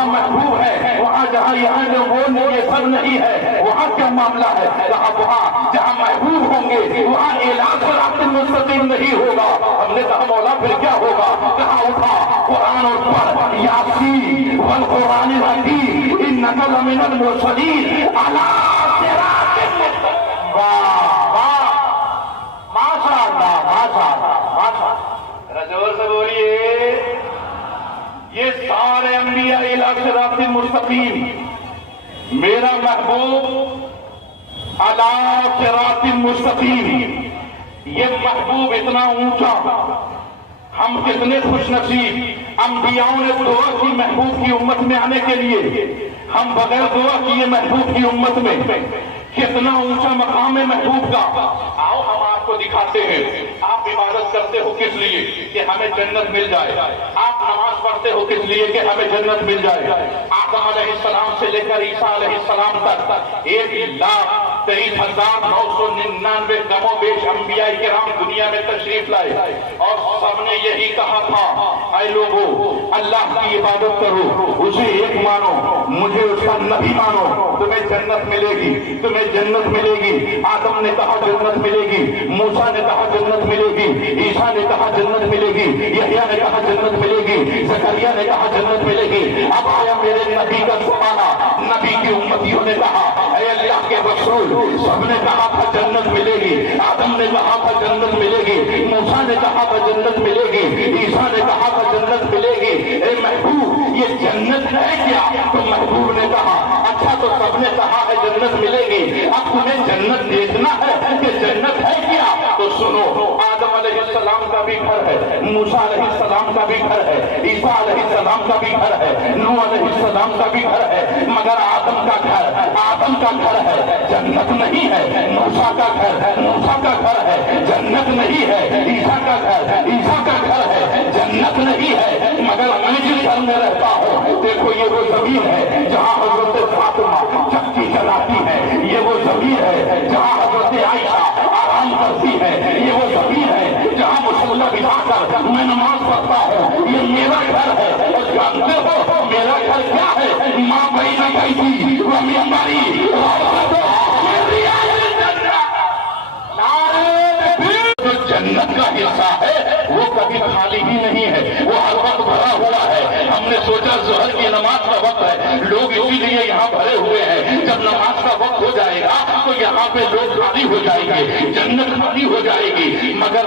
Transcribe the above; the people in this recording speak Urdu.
وہاں محبوب ہے، وہاں جہاں یہاں جو وہ یہ سب نہیں ہے، وہاں کیا معاملہ ہے؟ کہا وہاں جہاں محبوب ہوں گے وہاں اعلان صراط المستقیم نہیں ہوگا۔ ہم نے کہا مولا پھر کیا ہوگا؟ کہا اٹھا قرآن اور پڑھ، یاسین والقرآن الحکیم انک لمن المرسلین علی صراط مستقیم۔ واہ واہ، ماشاء اللہ ماشاء اللہ ماشاء اللہ، زور سے بولیے۔ یہ سارے انبیاء الی صراط مستقیم، میرا محبوب علی صراط مستقیم، یہ محبوب اتنا اونچا، ہم کتنے خوش نصیب۔ انبیاء نے دعا کی محبوب کی امت میں آنے کے لیے، ہم بغیر دعا کیے محبوب کی امت میں، کتنا اونچا مقام ہے محبوب کا۔ آؤ ہم آپ کو دکھاتے ہیں۔ آپ عبادت کرتے ہو کس لیے؟ کہ ہمیں جنت مل جائے۔ آپ نماز پڑھتے ہو کس لیے؟ کہ ہمیں جنت مل جائے۔ آدم علیہ السلام سے لے کر عیسیٰ علیہ السلام تک 1,23,999 کم و بیش انبیاء کرام دنیا میں تشریف لائے، اور سب نے یہی کہا تھا اے لوگو اللہ کی عبادت کرو، اسے ایک مانو، مجھے اس کا نبی مانو، تمہیں جنت ملے گی، تمہیں جنت ملے گی۔ آدم نے کہا جنت ملے گی، موسیٰ نے کہا جنت ملے گی، عیسیٰ نے کہا جنت ملے گی، یحییٰ نے کہا جنت ملے گی، زکریا نے کہا جنت ملے گی۔ اب آیا میرے نبی کا زمانہ، نبی کی امتیوں نے کہا اے اللہ کے رسول، سب نے کہا تھا جنت ملے گی، آدم نے کہا تھا جنت ملے گی، موسیٰ نے کہا تھا جنت ملے گی، عیسیٰ نے کہا تھا جنت ملے گی۔ اے محبوب یہ جنت ہے کیا؟ تو محبوب نے کہا اچھا تو سب نے کہا ہے جنت ملے گی، اب تمہیں جنت دیکھنا ہے کہ جنت ہے کیا؟ تو سنو، آدم علیہ السلام کا بھی گھر ہے، موسیٰ علیہ السلام کا بھی گھر ہے، عیسیٰ علیہ السلام کا بھی گھر ہے، نوح علیہ السلام کا بھی گھر ہے، مگر آدم کا گھر ہے، جنت نہیں ہے۔ موسیٰ کا گھر، موسیٰ کا گھر ہے، جنت نہیں ہے۔ عیسیٰ کا گھر ہے، جنت نہیں ہے۔ مگر میں جس گھر میں رہتا ہوں، دیکھو یہ وہ زمین ہے جہاں حضرت فاطمہ چکی چلاتی ہے، یہ وہ زمین ہے جہاں حضرت عائشہ آرام کرتی ہے، یہ وہ زمین ہے جہاں مصلی بچھا کر میں نماز پڑھتا ہوں، یہ میرا گھر ہے۔ اور جانتے ہو میرا گھر کیا ہے؟ ماں بہن گئی تھی وہ ہماری جنت کا حصہ ہے وہ کبھی خالی ہی نہیں ہے، وہ ہر وقت بھرا ہوا ہے۔ ہم نے سوچا ظہر کی نماز کا وقت ہے، لوگ اسی لیے یہاں بھرے ہوئے ہیں، جب نماز کا وقت ہو جائے گا تو یہاں پہ لوگ خالی ہو جائیں گے، جنت خالی ہو جائے گی۔ مگر